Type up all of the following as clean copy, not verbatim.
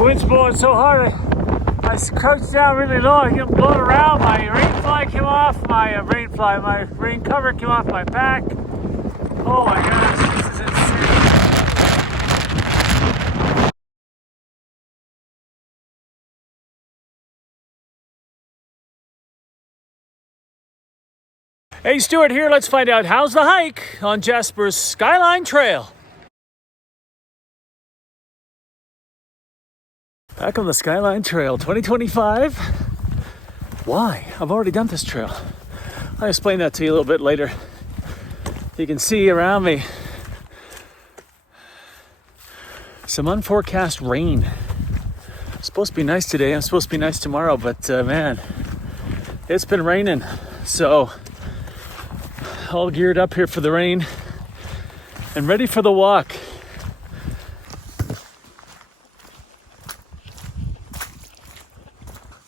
Wind's blowing so hard, I crouched down really low. I get blown around. My rain fly came off. My rain cover came off my back. Oh my gosh, this is insane. Hey, Stuart here. Let's find out how's the hike on Jasper's Skyline Trail. Back on the Skyline Trail 2025. Why? I've already done this trail. I'll explain that to you a little bit later. You can see around me some unforecast rain. It's supposed to be nice today. It's supposed to be nice tomorrow, but man, it's been raining. So all geared up here for the rain and ready for the walk.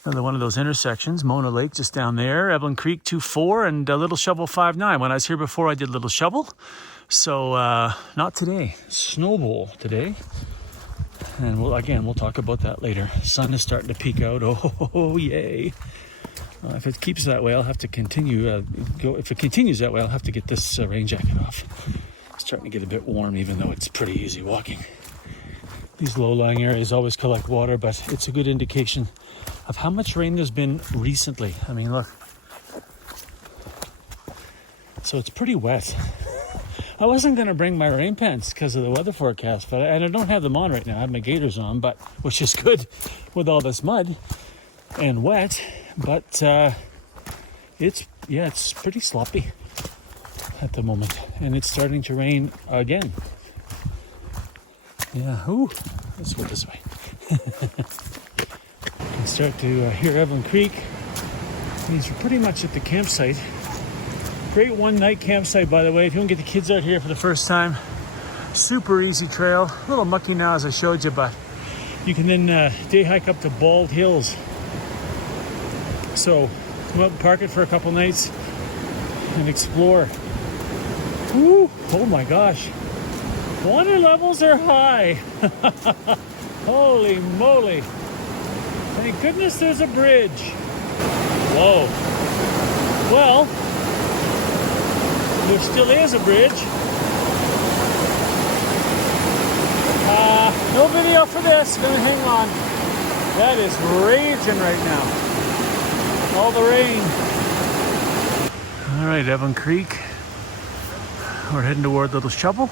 Another one of those intersections, Maligne Lake just down there, Evelyn Creek 2.4 and Little Shovel 5.9. When I was here before, I did Little Shovel. So not today, Snowball today. And we'll talk about that later. Sun is starting to peek out. Oh yay. If it keeps that way, I'll have to continue. If it continues that way, I'll have to get this rain jacket off. It's starting to get a bit warm, even though it's pretty easy walking. These low-lying areas always collect water, but it's a good indication of how much rain there's been recently. I mean, look. So it's pretty wet. I wasn't going to bring my rain pants because of the weather forecast, and I don't have them on right now. I have my gaiters on, which is good with all this mud and wet. But it's pretty sloppy at the moment, and it's starting to rain again. Yeah, let's go this way. You can start to hear Evelyn Creek. Means we're pretty much at the campsite. Great one-night campsite, by the way. If you want to get the kids out here for the first time, super easy trail. A little mucky now, as I showed you, but you can then day hike up to Bald Hills. So come out and park it for a couple nights and explore. Woo! Oh my gosh. Water levels are high. Holy moly. Thank goodness there's a bridge. Whoa. Well, there still is a bridge. No video for this. Gonna hang on. That is raging right now. All the rain. All right, Evelyn Creek. We're heading toward Little Shovel.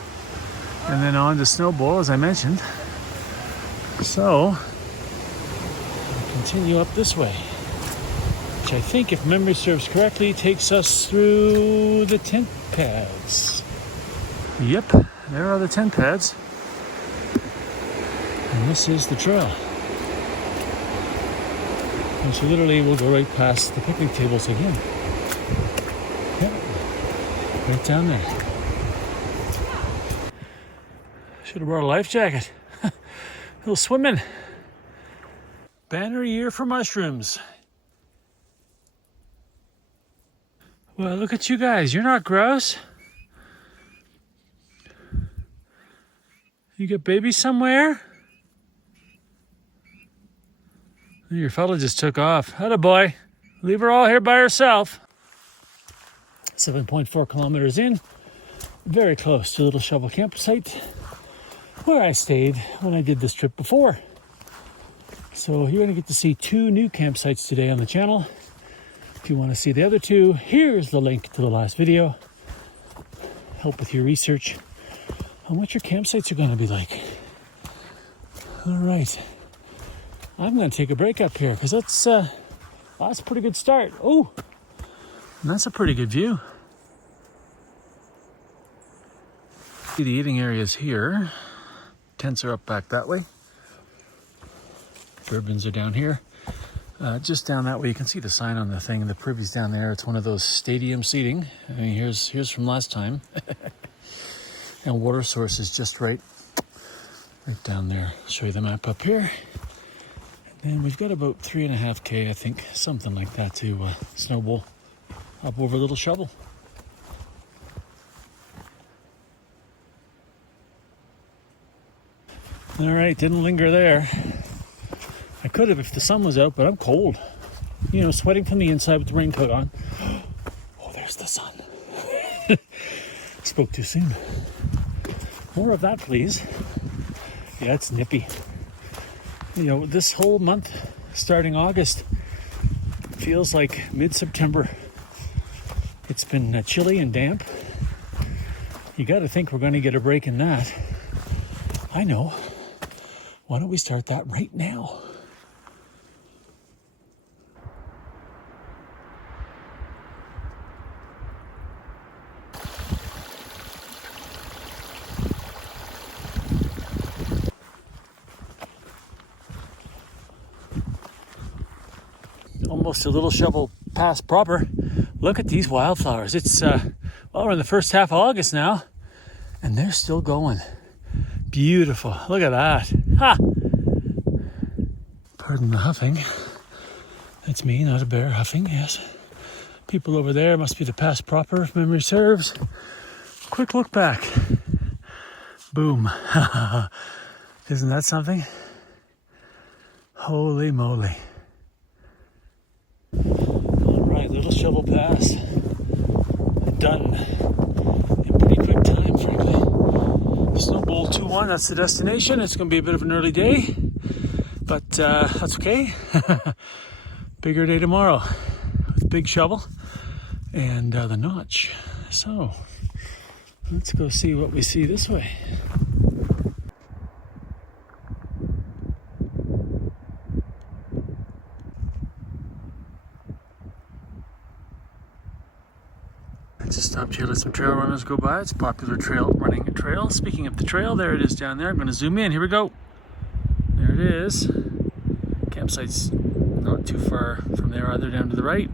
And then on to Snowball, as I mentioned. So, we'll continue up this way, which I think, if memory serves correctly, takes us through the tent pads. Yep, there are the tent pads. And this is the trail. And so literally we'll go right past the picnic tables again. Yep, right down there. Should have brought a life jacket. A little swimming. Banner year for mushrooms. Well, look at you guys. You're not gross. You got babies somewhere? Your fella just took off. Attaboy. Leave her all here by herself. 7.4 kilometers in. Very close to Little Shovel campsite, where I stayed when I did this trip before. So you're going to get to see 2 new campsites today on the channel. If you want to see the other 2, here's the link to the last video. Help with your research on what your campsites are going to be like. All right. I'm going to take a break up here because that's a pretty good start. Oh, and that's a pretty good view. See the eating areas here. Tents are up back that way. Bourbons are down here. Just down that way, you can see the sign on the thing. The privy's down there. It's one of those stadium seating. I mean, here's from last time. And water source is just right down there. I'll show you the map up here. And then we've got about 3.5K, I think, something like that, to Snowball up over Little Shovel. All right, didn't linger there. I could have if the sun was out, but I'm cold. You know, sweating from the inside with the raincoat on. Oh, there's the sun. Spoke too soon. More of that, please. Yeah, it's nippy. You know, this whole month, starting August, feels like mid-September. It's been chilly and damp. You got to think we're going to get a break in that. I know. Why don't we start that right now? Almost a little shovel pass proper. Look at these wildflowers. It's well, we're in the first half of August now, and they're still going. Beautiful. Look at that. Ha! Pardon the huffing. That's me, not a bear huffing, yes. People over there must be the past proper, if memory serves. Quick look back. Boom. Isn't that something? Holy moly. Alright, little shovel pass. Done. In pretty quick time, frankly. Snowball 2-1, that's the destination. It's going to be a bit of an early day, but that's okay. Bigger day tomorrow with big shovel and the notch. So, let's go see what we see this way. Just stopped here, let some trail runners go by. It's a popular running trail. Speaking of the trail, there it is down there. I'm going to zoom in. Here we go. There it is. Campsite's not too far from there either, down to the right.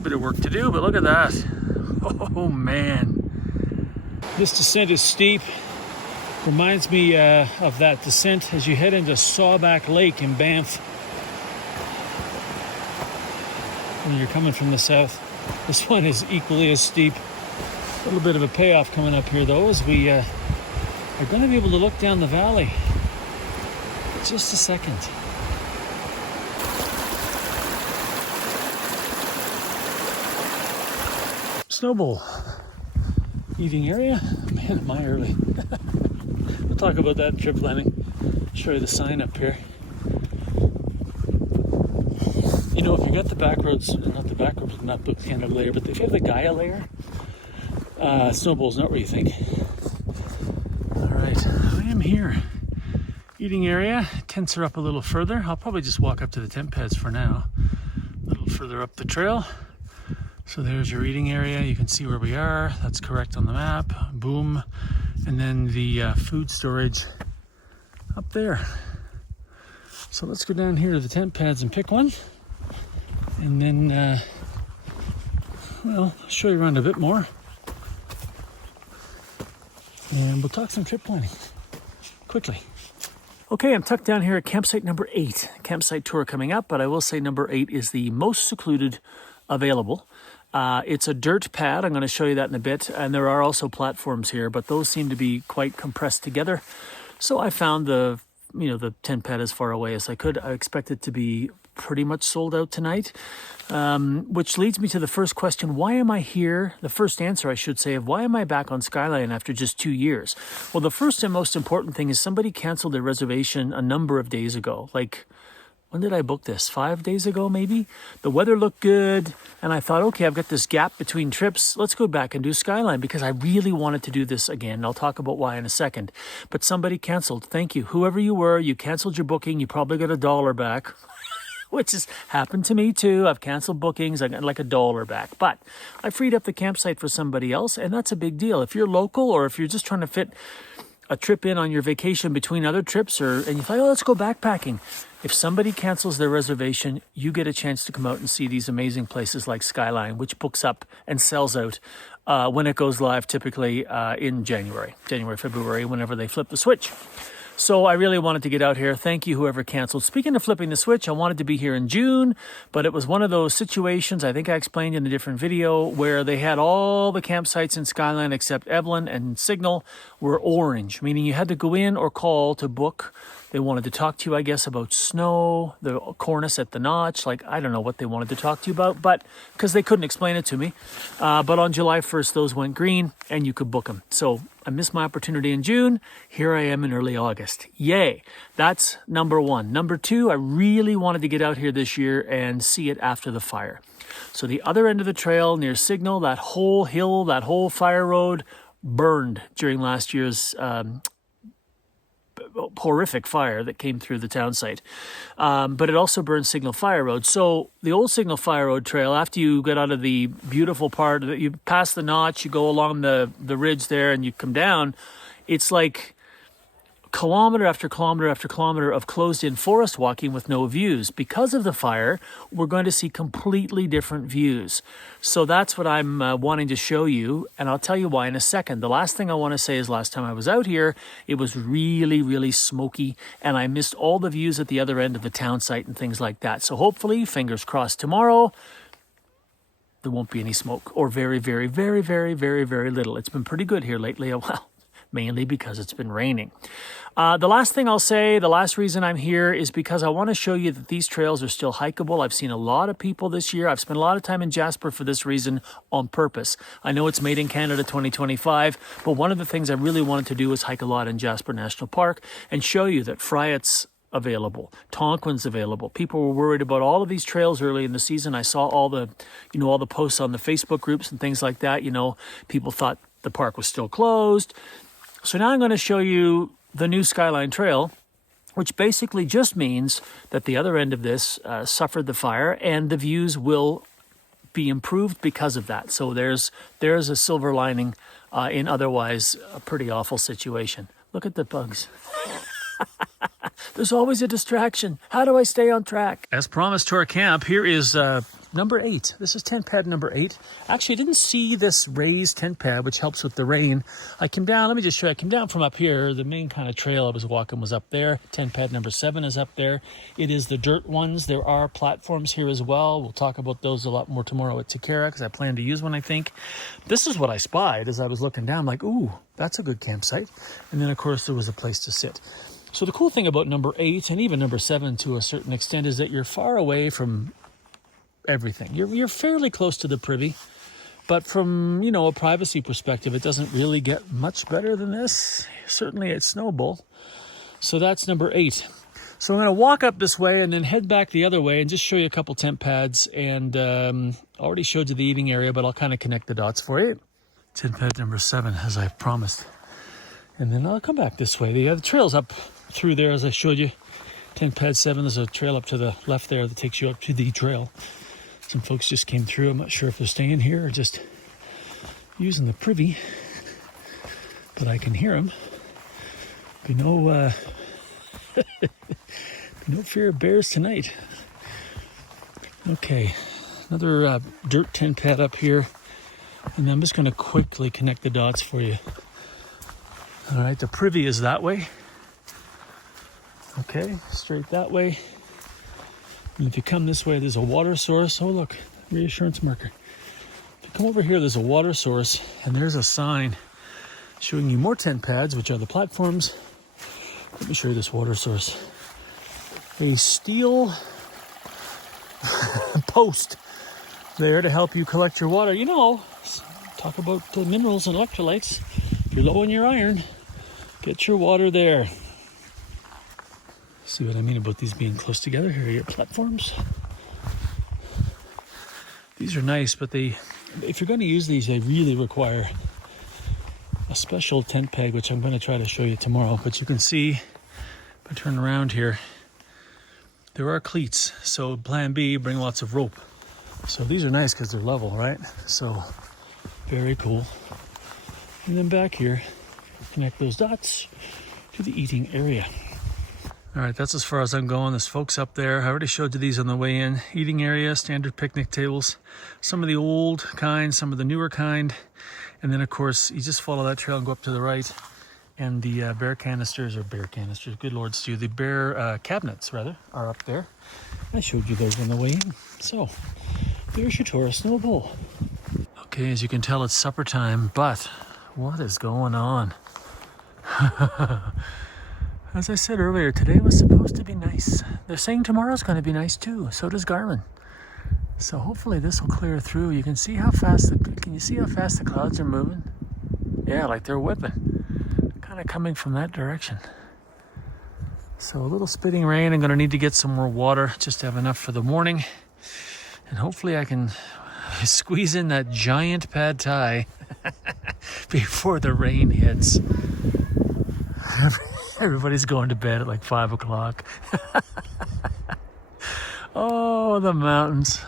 Bit of work to do, but look at that. Oh man. This descent is steep. Reminds me of that descent as you head into Sawback Lake in Banff. When you're coming from the south. This one is equally as steep. A little bit of a payoff coming up here though, as we are going to be able to look down the valley. Just a second. Snowball eating area. Man, am I early. We'll talk about that in trip planning. Show you the sign up here. You know, if you got the not the Canada layer, but if you have the Gaia layer, Snowball's not where you think. Alright, I am here. Eating area. Tents are up a little further. I'll probably just walk up to the tent pads for now. A little further up the trail. So there's your eating area. You can see where we are. That's correct on the map. Boom. And then the food storage up there. So let's go down here to the tent pads and pick one. And then, well, I'll show you around a bit more. And we'll talk some trip planning quickly. Okay, I'm tucked down here at campsite number 8. Campsite tour coming up, but I will say number 8 is the most secluded available. It's a dirt pad. I'm going to show you that in a bit. And there are also platforms here, but those seem to be quite compressed together. So I found the tent pad as far away as I could. I expect it to be pretty much sold out tonight, which leads me to the first question. Why am I here? The first answer, I should say, of why am I back on Skyline after just 2 years? Well, the first and most important thing is somebody canceled their reservation a number of days ago. Like, when did I book this? 5 days ago, maybe? The weather looked good, and I thought, okay, I've got this gap between trips. Let's go back and do Skyline, because I really wanted to do this again. I'll talk about why in a second. But somebody canceled. Thank you. Whoever you were, you canceled your booking. You probably got $1 back. Which has happened to me too. I've canceled bookings. I got like $1 back. But I freed up the campsite for somebody else, and that's a big deal. If you're local, or if you're just trying to fit a trip in on your vacation between other trips, and you thought, oh, let's go backpacking. If somebody cancels their reservation, you get a chance to come out and see these amazing places like Skyline, which books up and sells out when it goes live, typically in January, February, whenever they flip the switch. So I really wanted to get out here. Thank you, whoever canceled. Speaking of flipping the switch, I wanted to be here in June, but it was one of those situations, I think I explained in a different video, where they had all the campsites in Skyline except Evelyn and Signal were orange, meaning you had to go in or call to book They wanted to talk to you, I guess, about snow, the cornice at the notch. Like, I don't know what they wanted to talk to you about, but because they couldn't explain it to me. But on July 1st, those went green and you could book them. So I missed my opportunity in June. Here I am in early August. Yay. That's number one. Number two, I really wanted to get out here this year and see it after the fire. So the other end of the trail near Signal, that whole hill, that whole fire road burned during last year's horrific fire that came through the town site. But it also burned Signal Fire Road. So the old Signal Fire Road trail, after you get out of the beautiful part, you pass the notch, you go along the ridge there and you come down, it's like kilometer after kilometer after kilometer of closed-in forest walking with no views. Because of the fire, we're going to see completely different views. So that's what I'm wanting to show you, and I'll tell you why in a second. The last thing I want to say is last time I was out here, it was really, really smoky, and I missed all the views at the other end of the town site and things like that. So hopefully, fingers crossed, tomorrow, there won't be any smoke, or very, very, very, very, very, very little. It's been pretty good here lately. Well, mainly because it's been raining. The last thing I'll say, the last reason I'm here is because I want to show you that these trails are still hikeable. I've seen a lot of people this year. I've spent a lot of time in Jasper for this reason on purpose. I know it's Made in Canada 2025, but one of the things I really wanted to do was hike a lot in Jasper National Park and show you that Fryatt's available, Tonquin's available. People were worried about all of these trails early in the season. I saw all the posts on the Facebook groups and things like that. People thought the park was still closed. So now I'm going to show you the new Skyline Trail, which basically just means that the other end of this suffered the fire and the views will be improved because of that. So there's a silver lining in otherwise a pretty awful situation. Look at the bugs. There's always a distraction. How do I stay on track? As promised to our camp, here is number 8. This is tent pad number 8. Actually, I didn't see this raised tent pad, which helps with the rain. I came down, let me just show you. I came down from up here. The main kind of trail I was walking was up there. Tent pad number 7 is up there. It is the dirt ones. There are platforms here as well. We'll talk about those a lot more tomorrow at Takara because I plan to use one, I think. This is what I spied as I was looking down. I'm like, ooh, that's a good campsite. And then, of course, there was a place to sit. So the cool thing about number 8 and even number 7 to a certain extent is that you're far away from everything. You're fairly close to the privy, but from a privacy perspective, it doesn't really get much better than this. Certainly at Snowball. So that's number 8. So I'm going to walk up this way and then head back the other way and just show you a couple tent pads. And already showed you the eating area, but I'll kind of connect the dots for you. Tent pad number 7, as I promised. And then I'll come back this way. The trail's up through there, as I showed you. Tent pad 7, there's a trail up to the left there that takes you up to the trail. Some folks just came through. I'm not sure if they're staying here or just using the privy, but I can hear them. Be no fear of bears tonight. Okay, another dirt tent pad up here, and I'm just going to quickly connect the dots for you. All right, the privy is that way. Okay, straight that way. And if you come this way, there's a water source. Oh, look, reassurance marker. If you come over here, there's a water source, and there's a sign showing you more tent pads, which are the platforms. Let me show you this water source. A steel post there to help you collect your water. Talk about minerals and electrolytes. If you're low on your iron, get your water there. See what I mean about these being close together? Here are your platforms. These are nice, but if you're going to use these, they really require a special tent peg, which I'm going to try to show you tomorrow. But you can see, if I turn around here, there are cleats. So plan B, bring lots of rope. So these are nice because they're level, right? So very cool. And then back here, connect those dots to the eating area. All right, that's as far as I'm going. There's folks up there. I already showed you these on the way in. Eating area, standard picnic tables. Some of the old kind, some of the newer kind. And then, of course, you just follow that trail and go up to the right. And the bear canisters, good Lord, Stu, the bear cabinets, rather, are up there. I showed you those on the way in. So, there's your tourist snowball. Okay, as you can tell, it's supper time, but what is going on? As I said earlier, today was supposed to be nice. They're saying tomorrow's going to be nice too. So does Garmin. So hopefully this will clear through. You can see how fast can you see how fast the clouds are moving? Yeah, like they're whipping. Kind of coming from that direction. So a little spitting rain. I'm going to need to get some more water just to have enough for the morning. And hopefully I can squeeze in that giant pad thai before the rain hits. Everybody's going to bed at like 5 o'clock. Oh, the mountains.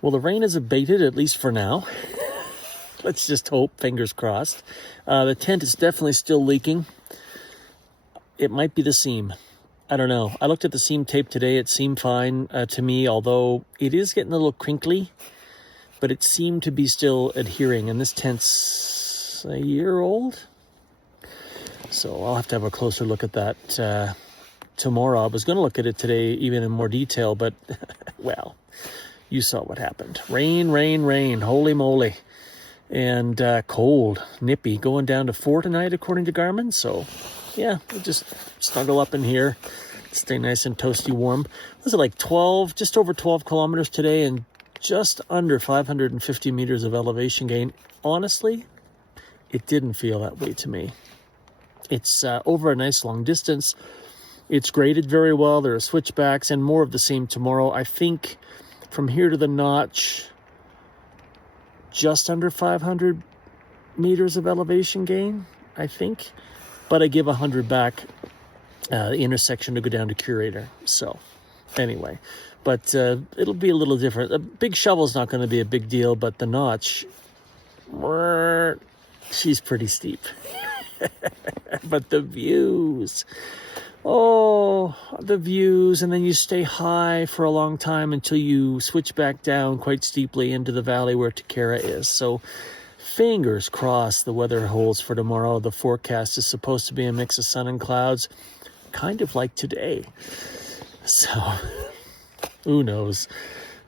Well, the rain has abated, at least for now. Let's just hope, fingers crossed. The tent is definitely still leaking. It might be the seam. I don't know. I looked at the seam tape today. It seemed fine to me, although it is getting a little crinkly, but it seemed to be still adhering. And this tent's a year old. So I'll have to have a closer look at that tomorrow. I was going to look at it today even in more detail, but well, you saw what happened. Rain, rain, rain. Holy moly. And cold, nippy, going down to 4 tonight, according to Garmin. So, yeah, we'll just snuggle up in here, stay nice and toasty warm. Was it like 12, just over 12 kilometers today and just under 550 meters of elevation gain? Honestly, it didn't feel that way to me. It's over a nice long distance. It's graded very well. There are switchbacks and more of the same tomorrow. I think from here to the notch, just under 500 meters of elevation gain, I think. But I give 100 back the intersection to go down to Curator. So anyway, but it'll be a little different. A big shovel's not going to be a big deal, but the notch, she's pretty steep. But the views, oh, the views, and then you stay high for a long time until you switch back down quite steeply into the valley where Takara is. So fingers crossed the weather holds for tomorrow. The forecast is supposed to be a mix of sun and clouds, kind of like today. So who knows?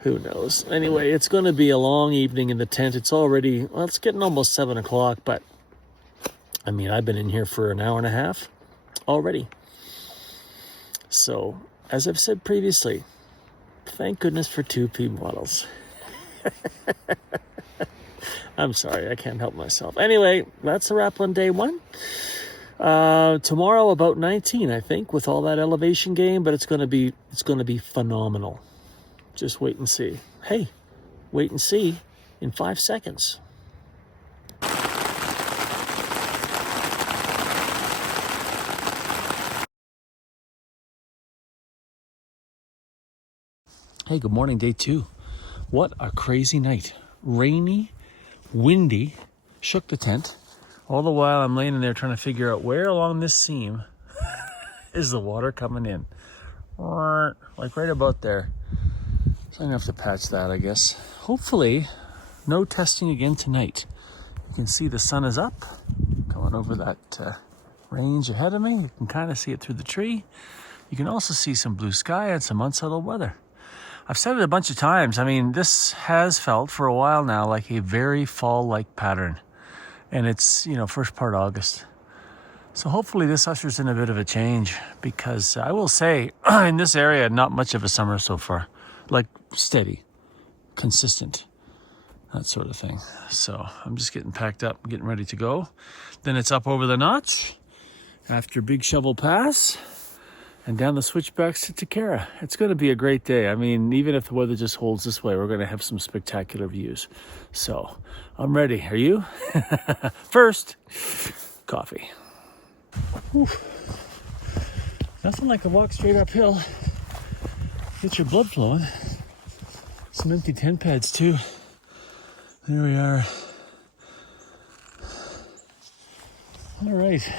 Who knows? Anyway, it's going to be a long evening in the tent. It's already, well, it's getting almost 7 o'clock, but I mean, I've been in here for an hour and a half already. So, as I've said previously, thank goodness for 2P models. I'm sorry, I can't help myself. Anyway, that's a wrap on day 1. Tomorrow about 19, I think, with all that elevation gain, but it's going to be phenomenal. Just wait and see. Hey, wait and see in 5 seconds. Hey, good morning, day 2. What a crazy night. Rainy, windy, shook the tent. All the while I'm laying in there trying to figure out where along this seam is the water coming in. Like right about there. So I'm gonna have to patch that, I guess. Hopefully, no testing again tonight. You can see the sun is up, going over that range ahead of me. You can kind of see it through the tree. You can also see some blue sky and some unsettled weather. I've said it a bunch of times. I mean, this has felt for a while now like a very fall-like pattern. And it's, first part August. So hopefully this ushers in a bit of a change, because I will say in this area, not much of a summer so far. Like steady, consistent, that sort of thing. So I'm just getting packed up, getting ready to go. Then it's up over the notch after Big Shovel Pass. And down the switchbacks to Takara. It's going to be a great day. I mean, even if the weather just holds this way, we're going to have some spectacular views. So, I'm ready. Are you? First, coffee. Whew. Nothing like a walk straight uphill. Get your blood flowing. Some empty tent pads, too. There we are. All right.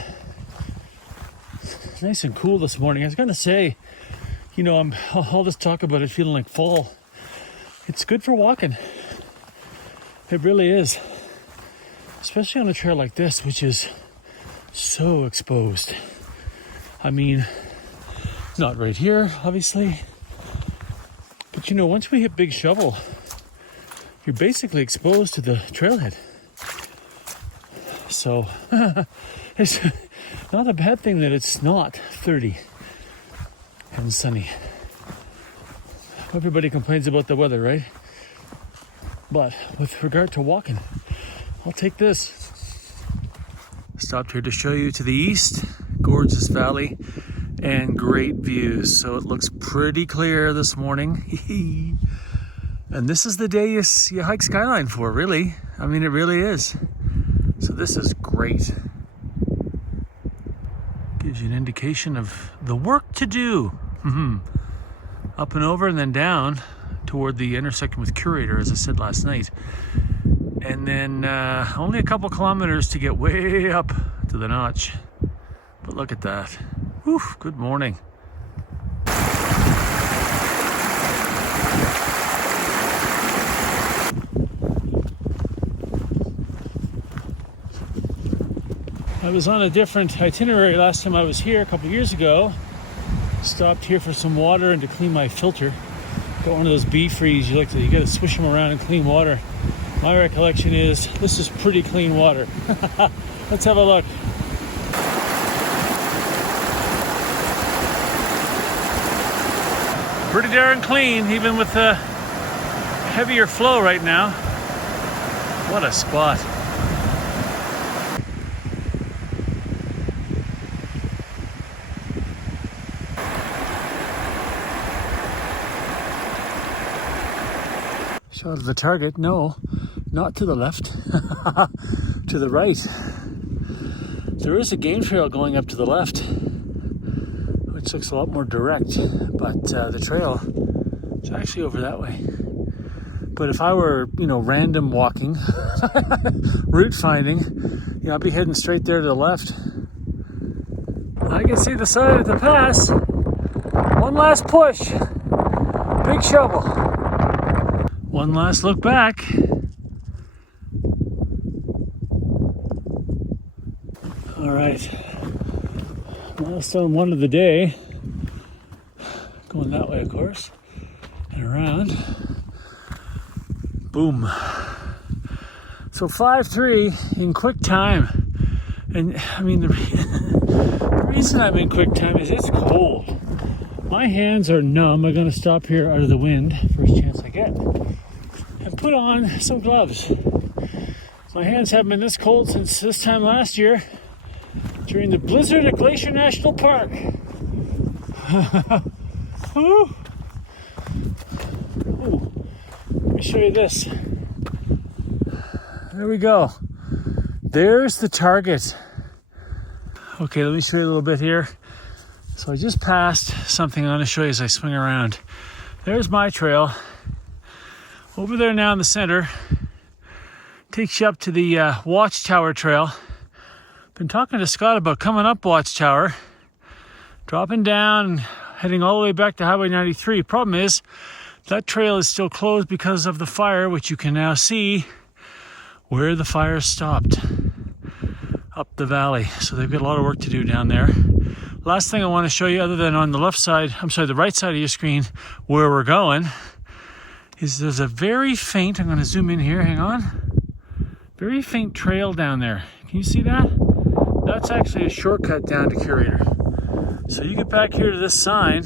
Nice and cool this morning. I was going to say, I'm all this talk about it feeling like fall. It's good for walking. It really is. Especially on a trail like this, which is so exposed. I mean, Not right here, obviously. But you know, once we hit Big Shovel, you're basically exposed to the trailhead. So it's not a bad thing that it's not 30 and sunny. Everybody complains about the weather, right? But with regard to walking, I'll take this. Stopped here to show you to the east, gorgeous valley and great views. So it looks pretty clear this morning. And this is the day you hike Skyline for, really. I mean, it really is. So this is great. Gives you an indication of the work to do. Up and over and then down toward the intersection with Curator, as I said last night. And then only a couple kilometers to get way up to the notch. But look at that. Whew, good morning. I was on a different itinerary last time I was here a couple years ago. Stopped here for some water and to clean my filter. Got one of those B-frees, you gotta swish them around in clean water. My recollection is this is pretty clean water. Let's have a look. Pretty darn clean, even with the heavier flow right now. What a spot. Shot of the target, no, not to the left, to the right. There is a game trail going up to the left, which looks a lot more direct, but the trail is actually over that way. But if I were, random walking, route finding, I'd be heading straight there to the left. I can see the side of the pass. One last push. Big Shovel. One last look back. All right. Milestone one of the day. Going that way, of course. And around. Boom. So 5:3 in quick time. And I mean, the reason I'm in quick time is it's cold. My hands are numb. I'm going to stop here out of the wind, first chance I get, and put on some gloves. My hands haven't been this cold since this time last year during the blizzard at Glacier National Park. Ooh. Let me show you this. There we go. There's the target. Okay, let me show you a little bit here. So I just passed something I'm going to show you as I swing around. There's my trail. Over there now in the center. Takes you up to the Watchtower Trail. Been talking to Scott about coming up Watchtower, dropping down, and heading all the way back to Highway 93. Problem is, that trail is still closed because of the fire, which you can now see where the fire stopped up the valley. So they've got a lot of work to do down there. Last thing I want to show you, other than on the left side, the right side of your screen, where we're going, is there's a very faint, I'm going to zoom in here, hang on, very faint trail down there. Can you see that? That's actually a shortcut down to Curator. So you get back here to this sign,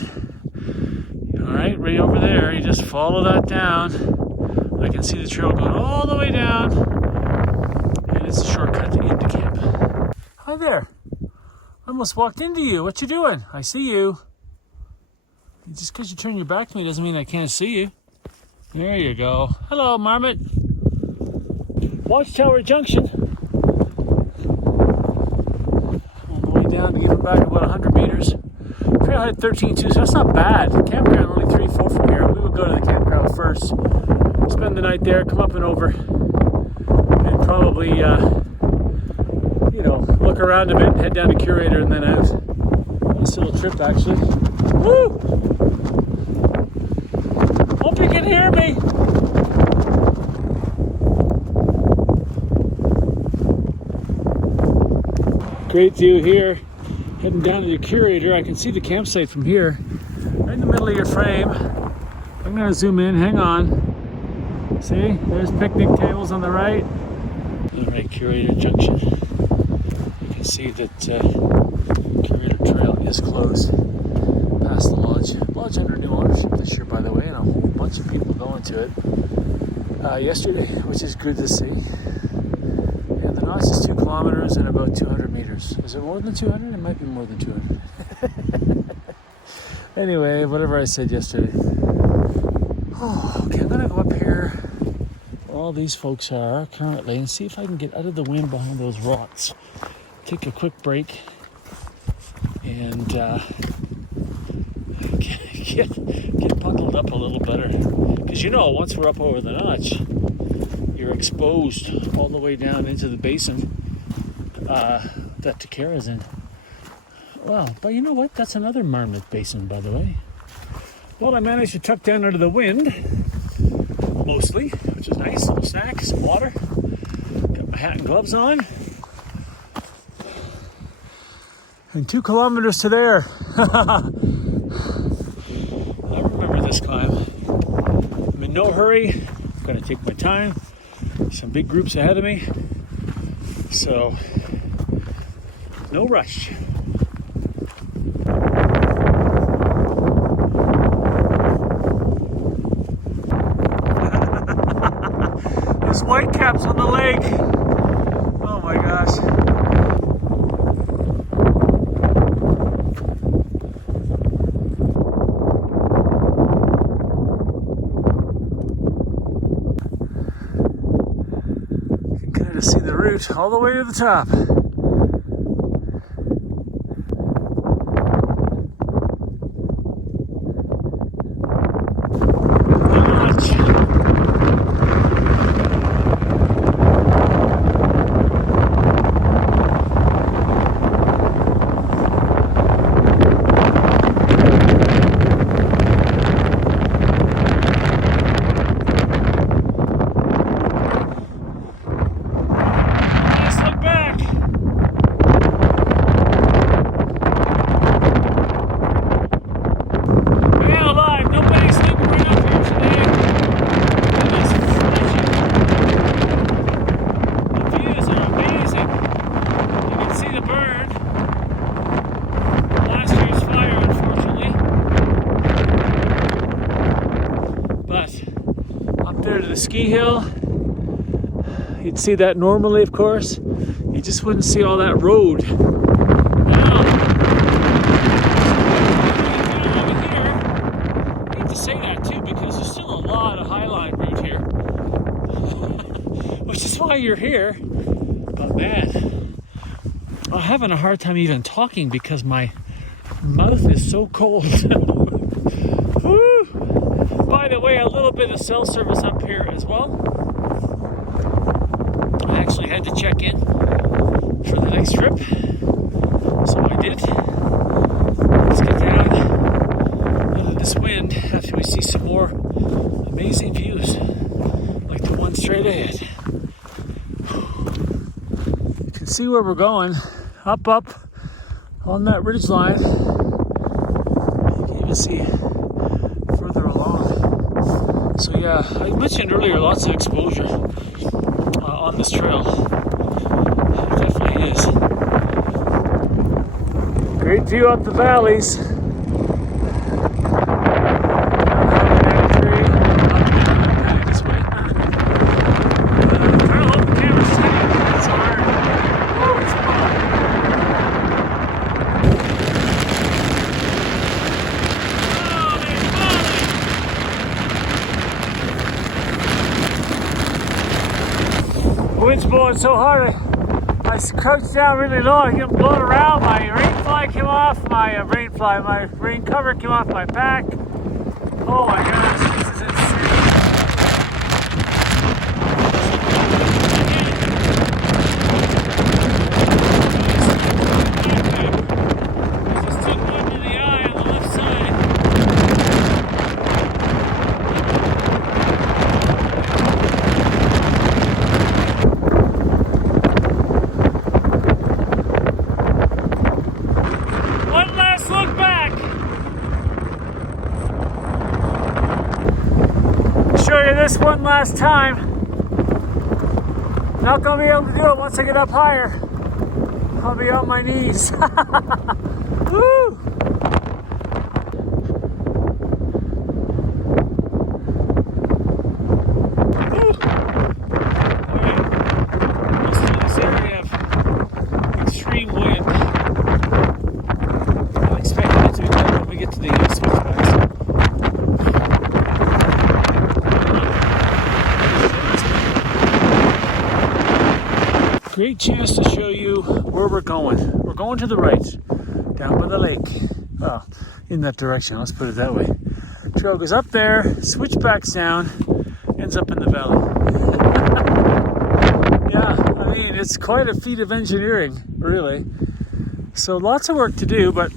all right over there, you just follow that down. I can see the trail going all the way down, and it's a shortcut into camp. Hi there. I almost walked into you. What you doing? I see you. Just because you turn your back to me doesn't mean I can't see you. There you go. Hello, Marmot. Watchtower Junction. On the way down to get back about 100 meters. Trailhead 13.2, so that's not bad. Campground only 3-4 from here. We would go to the campground first, spend the night there, come up and over, and probably, look around a bit, head down to Curator, and then out. Nice little trip, actually. Woo! Hope you can hear me. Great view here. Heading down to the Curator. I can see the campsite from here, right in the middle of your frame. I'm gonna zoom in, hang on. See, there's picnic tables on the right. All right, Curator Junction. You can see that Curator Trail is closed past the lodge. Lodge under new ownership this year, by the way, and a whole bunch of people going to it yesterday, which is good to see. And the notch is 2 kilometers and about 200 meters. Is it more than 200? It might be more than 200. Anyway, whatever I said yesterday. Oh, okay, I'm gonna go up here where all these folks are currently and see if I can get out of the wind behind those rocks. Take a quick break and get bundled up a little better. Because you know, once we're up over the notch, you're exposed all the way down into the basin that Takara's in. Well, but you know what? That's another Marmot Basin, by the way. Well, I managed to tuck down under the wind, mostly, which is nice. Little snack, some water. Got my hat and gloves on. And 2 kilometers to there. I remember this climb. I'm in no hurry. I'm gonna take my time. Some big groups ahead of me. So, no rush. There's whitecaps on the lake. Oh my gosh. See the route all the way to the top. Ski hill. You'd see that normally, of course. You just wouldn't see all that road. Now, over here, I hate to say that too, because there's still a lot of Highline route here, which is why you're here. But man, I'm having a hard time even talking because my mouth is so cold. Woo! By the way, a little bit of cell service up here as well. I actually had to check in for the next trip, so I did. Let's get down out of this wind after we see some more amazing views, like the one straight ahead. You can see where we're going, up on that ridge line. You can even see further along. So yeah, I mentioned earlier lots of exposure on this trail. It definitely is. Great view up the valleys. This way. I'm trying to hold the camera steady. It's hard. Oh, it's fun. The wind's blowing so hard, I crouched down really low. I get blown around. My rain came off. My rain cover came off my back. Oh my gosh, this is insane. I just took one to the eye on the left side. you this one last time. Not gonna be able to do it once I get up higher. I'll be on my knees. Woo! Great chance to show you where we're going. We're going to the right, down by the lake. Well, in that direction, let's put it that way. Trail goes up there, switchbacks down, ends up in the valley. Yeah, I mean, it's quite a feat of engineering, really. So lots of work to do, but,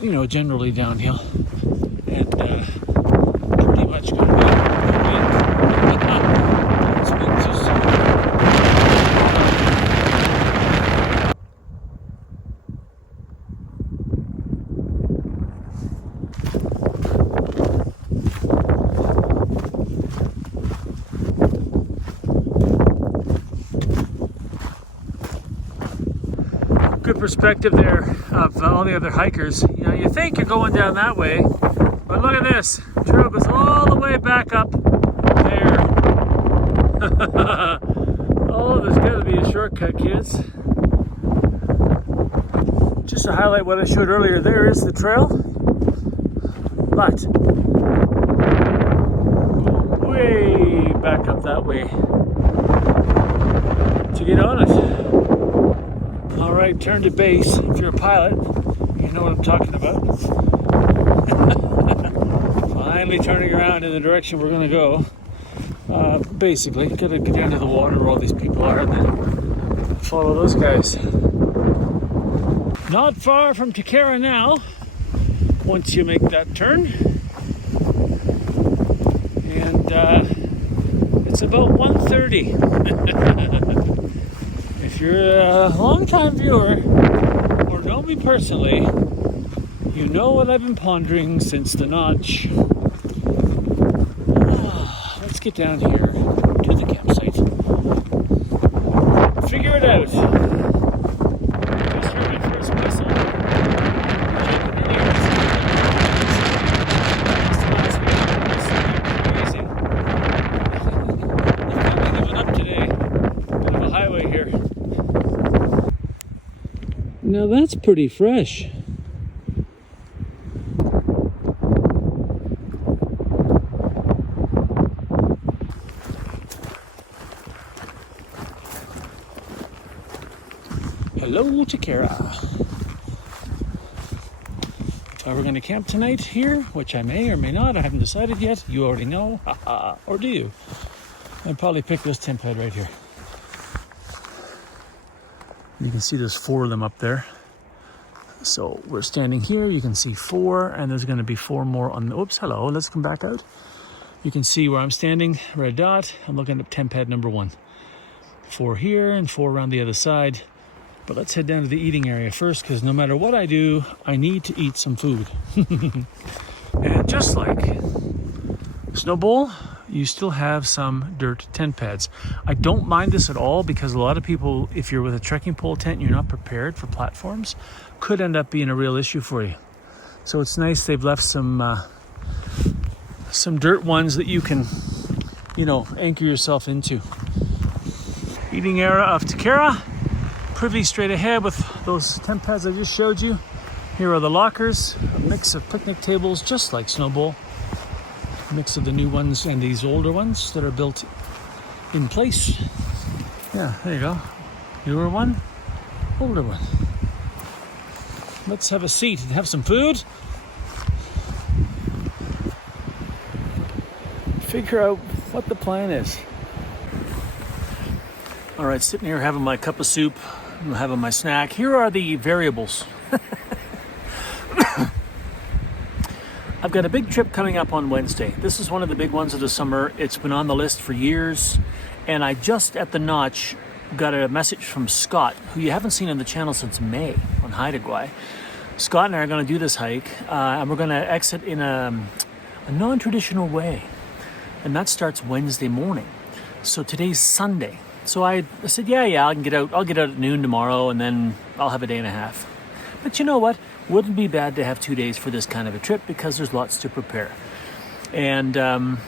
you know, generally downhill. And pretty much going to be good perspective there of all the other hikers. You know, you think you're going down that way, but look at this. The trail goes all the way back up there. Oh, there's got to be a shortcut, kids. Just to highlight what I showed earlier, there is the trail, but way back up that way to get on it. All right, turn to base. If you're a pilot, you know what I'm talking about. Finally turning around in the direction we're going to go. Basically, gotta get down to the water where all these people are and then follow those guys. Not far from Takara now, once you make that turn. And it's about 1:30. If you're a long-time viewer, or know me personally, you know what I've been pondering since the notch. Let's get down here to the campsite. Figure it out. Just heard my first whistle. Amazing. I'm finally giving up today. Bit of a highway here. Now that's pretty fresh. Hello, Takara. We're going to camp tonight here, which I may or may not. I haven't decided yet. You already know. Or do you? I'd probably pick this tent pad right here. You can see there's 4 of them up there. So we're standing here. You can see 4, and there's going to be 4 more on the... Oops, hello. Let's come back out. You can see where I'm standing. Red dot. I'm looking at tent pad number 1. 4 here and 4 around the other side. But let's head down to the eating area first, because no matter what I do, I need to eat some food. And just like Snow Bowl, you still have some dirt tent pads. I don't mind this at all, because a lot of people, if you're with a trekking pole tent and you're not prepared for platforms, could end up being a real issue for you. So it's nice they've left some dirt ones that you can, you know, anchor yourself into. Eating area of Takara. Pretty straight ahead with those tent pads I just showed you. Here are the lockers, a mix of picnic tables, just like Snow Bowl. A mix of the new ones and these older ones that are built in place. Yeah, there you go. Newer one, older one. Let's have a seat and have some food. Figure out what the plan is. All right, sitting here having my cup of soup, having my snack. Here are the variables. I've got a big trip coming up on Wednesday. This is one of the big ones of the summer. It's been on the list for years. And I just at the notch got a message from Scott, who you haven't seen on the channel since May on Haida Gwaii. Scott and I are going to do this hike, and we're going to exit in a non-traditional way. and that starts Wednesday morning. So today's Sunday. So I said, yeah, I can get out. I'll get out at noon tomorrow, and then I'll have a day and a half. But you know what? Wouldn't be bad to have 2 days for this kind of a trip because there's lots to prepare. And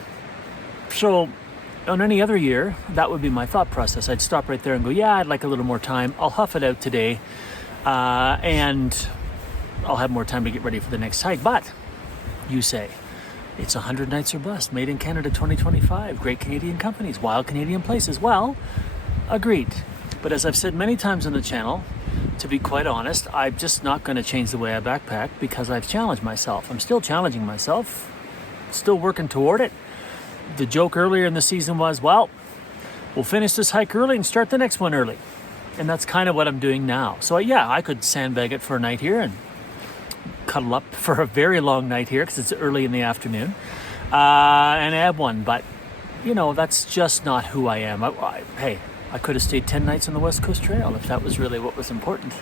so on any other year, that would be my thought process. I'd stop right there and go, yeah, I'd like a little more time. I'll huff it out today, and I'll have more time to get ready for the next hike. But you say, it's 100 Nights or Bust, made in Canada 2025, great Canadian companies, wild Canadian places. Well, agreed. But as I've said many times on the channel, to be quite honest, I'm just not going to change the way I backpack because I've challenged myself. I'm still challenging myself, still working toward it. The joke earlier in the season was, well, we'll finish this hike early and start the next one early. And that's kind of what I'm doing now. So yeah, I could sandbag it for a night here and cuddle up for a very long night here because it's early in the afternoon and add one. But, you know, that's just not who I am. Hey, I could have stayed 10 nights on the West Coast Trail if that was really what was important.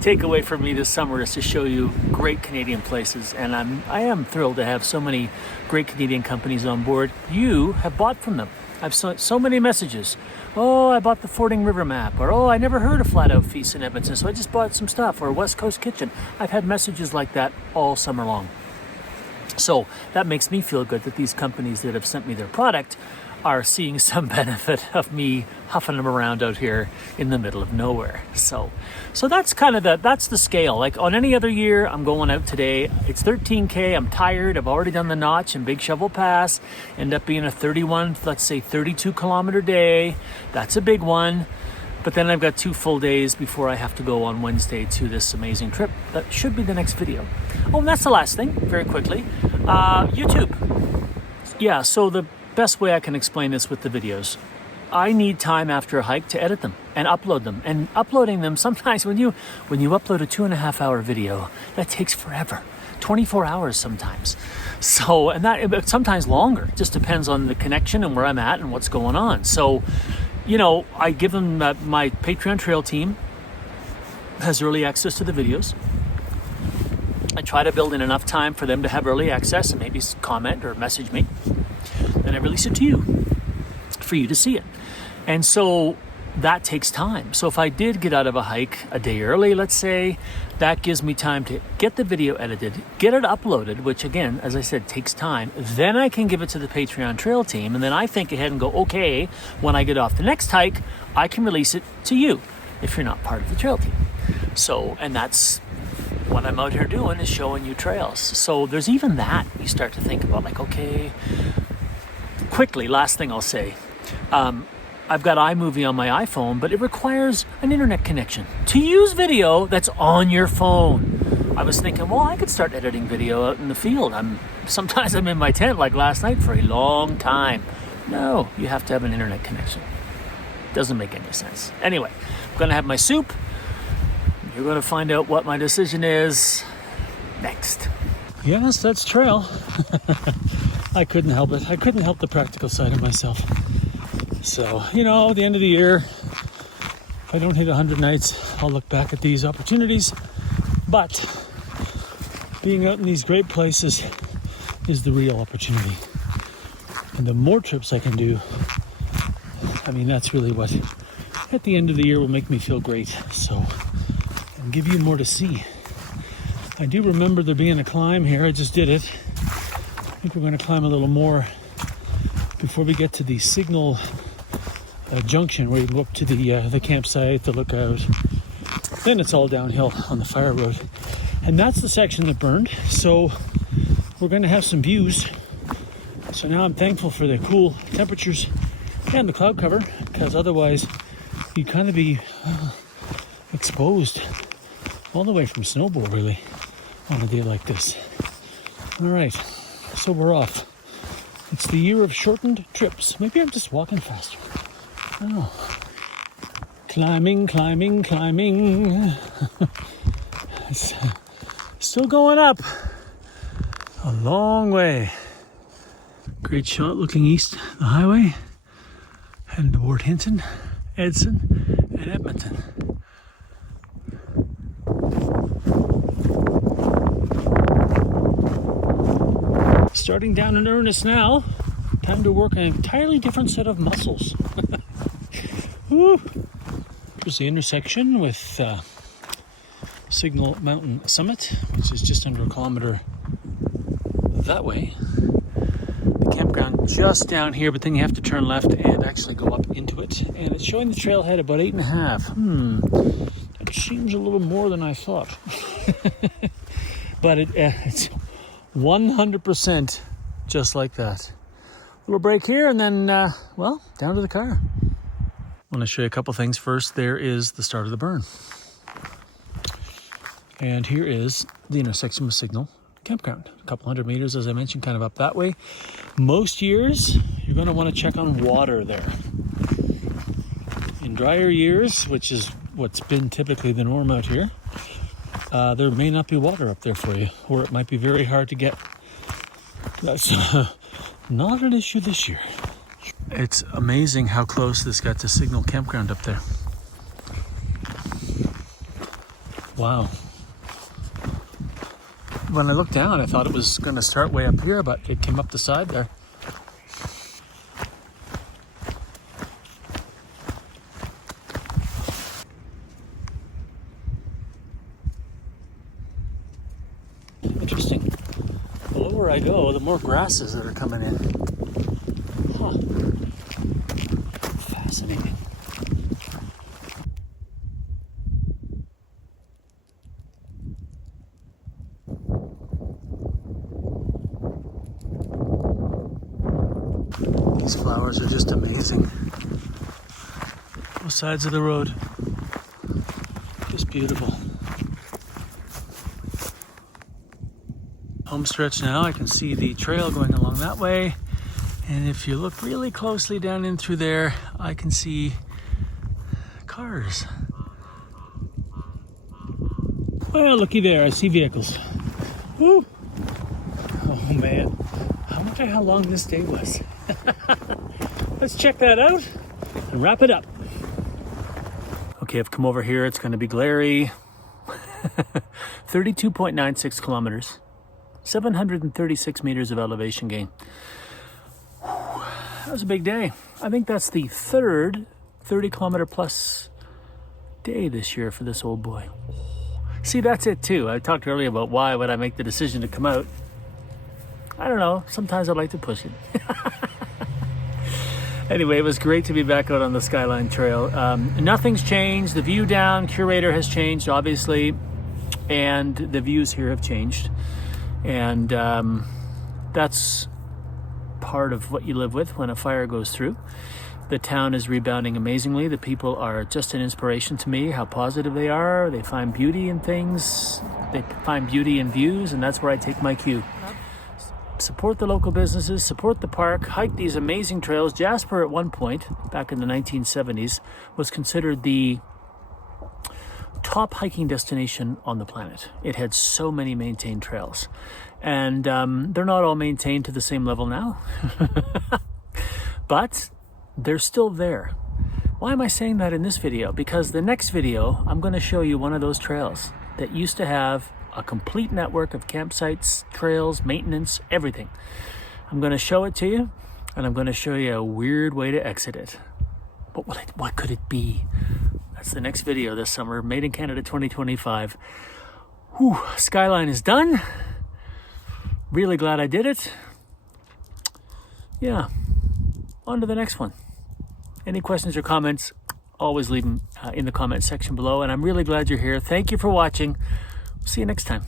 Takeaway for me this summer is to show you great Canadian places, and I am thrilled to have so many great Canadian companies on board. You have bought from them. I've so many messages. Oh, I bought the Fording River map, or oh, I never heard of Flat Out Feast in Edmonton, so I just bought some stuff, or West Coast Kitchen. I've had messages like that all summer long. So that makes me feel good that these companies that have sent me their product are seeing some benefit of me huffing them around out here in the middle of nowhere. So that's kind of that's the scale. Like on any other year, I'm going out today. It's 13K. I'm tired. I've already done the notch and Big Shovel Pass. End up being a 32 kilometer day. That's a big one. But then I've got 2 full days before I have to go on Wednesday to this amazing trip. That should be the next video. Oh, and that's the last thing, very quickly. YouTube. Yeah, so the best way I can explain this with the videos, I need time after a hike to edit them and upload them. And uploading them, sometimes when you upload a 2.5 hour video, that takes forever. 24 hours sometimes. So, and that sometimes longer. It just depends on the connection and where I'm at and what's going on. So, you know, I give them, my Patreon Trail team has early access to the videos. I try to build in enough time for them to have early access and maybe comment or message me. Then I release it to you for you to see it. And so that takes time. So if I did get out of a hike a day early, let's say, that gives me time to get the video edited, get it uploaded, which again, as I said, takes time. Then I can give it to the Patreon Trail team. And then I think ahead and go, okay, when I get off the next hike, I can release it to you if you're not part of the trail team. So, and that's what I'm out here doing, is showing you trails. So there's even that you start to think about, like, okay, quickly, last thing I'll say, I've got iMovie on my iPhone, but it requires an internet connection to use video that's on your phone. I was thinking, well, I could start editing video out in the field. Sometimes I'm in my tent, like last night, for a long time. No, you have to have an internet connection. Doesn't make any sense. Anyway, I'm gonna have my soup. You're gonna find out what my decision is next. Yes, that's trail. I couldn't help it. I couldn't help the practical side of myself. So, you know, at the end of the year, if I don't hit 100 nights, I'll look back at these opportunities. But being out in these great places is the real opportunity. And the more trips I can do, I mean, that's really what at the end of the year will make me feel great. So, and give you more to see. I do remember there being a climb here. I just did it. I think we're going to climb a little more before we get to the signal junction where you can go up to the campsite, the lookout. Then it's all downhill on the fire road. And that's the section that burned. So we're going to have some views. So now I'm thankful for the cool temperatures and the cloud cover, because otherwise you'd kind of be exposed all the way from Snowboard, really, on a day like this. All right, so we're off. It's the year of shortened trips. Maybe I'm just walking faster. I don't know. Climbing, climbing, climbing. It's still going up a long way. Great shot looking east, the highway, heading toward Hinton, Edson, and Edmonton. starting down in earnest now. Time to work an entirely different set of muscles. Woo. Here's the intersection with Signal Mountain Summit, which is just under a kilometer that way. The campground just down here, but then you have to turn left and actually go up into it. And it's showing the trailhead about 8.5. That seems a little more than I thought. But it's 100% just like that. Little break here and then, well, down to the car. I want to show you a couple things. First, there is the start of the burn. And here is the intersection with Signal Campground. A couple hundred meters, as I mentioned, kind of up that way. Most years, you're going to want to check on water there. In drier years, which is what's been typically the norm out here, there may not be water up there for you, or it might be very hard to get. That's not an issue this year. It's amazing how close this got to Signal Campground up there. Wow. When I looked down, I thought it was going to start way up here, but it came up the side there. Interesting. The lower I go, the more grasses that are coming in. Huh. Fascinating. These flowers are just amazing. Both sides of the road. Just beautiful. Home stretch now. I can see the trail going along that way. And if you look really closely down in through there, I can see cars. Well, looky there. I see vehicles. Woo! Oh man. I wonder how long this day was. Let's check that out and wrap it up. Okay, I've come over here. It's going to be glary. 32.96 kilometers. 736 meters of elevation gain. That was a big day. I think that's the third 30 kilometer plus day this year for this old boy. See, that's it too. I talked earlier about why would I make the decision to come out. I don't know. Sometimes I like to push it. Anyway, it was great to be back out on the Skyline Trail. Nothing's changed. The view down, Curator has changed, obviously, and the views here have changed. And that's part of what you live with when a fire goes through. The town is rebounding amazingly. The people are just an inspiration to me, how positive they are. They find beauty in things. They find beauty in views, and that's where I take my cue. Support the local businesses, support the park, hike these amazing trails. Jasper at one point, back in the 1970s, was considered the top hiking destination on the planet. It had so many maintained trails. And they're not all maintained to the same level now. But they're still there. Why am I saying that in this video? Because the next video, I'm going to show you one of those trails that used to have a complete network of campsites, trails, maintenance, everything. I'm going to show it to you, and I'm going to show you a weird way to exit it. But what could it be? That's the next video this summer, Made in Canada 2025. Whew, Skyline is done. Really glad I did it. Yeah, on to the next one. Any questions or comments, always leave them in the comment section below. And I'm really glad you're here. Thank you for watching. See you next time.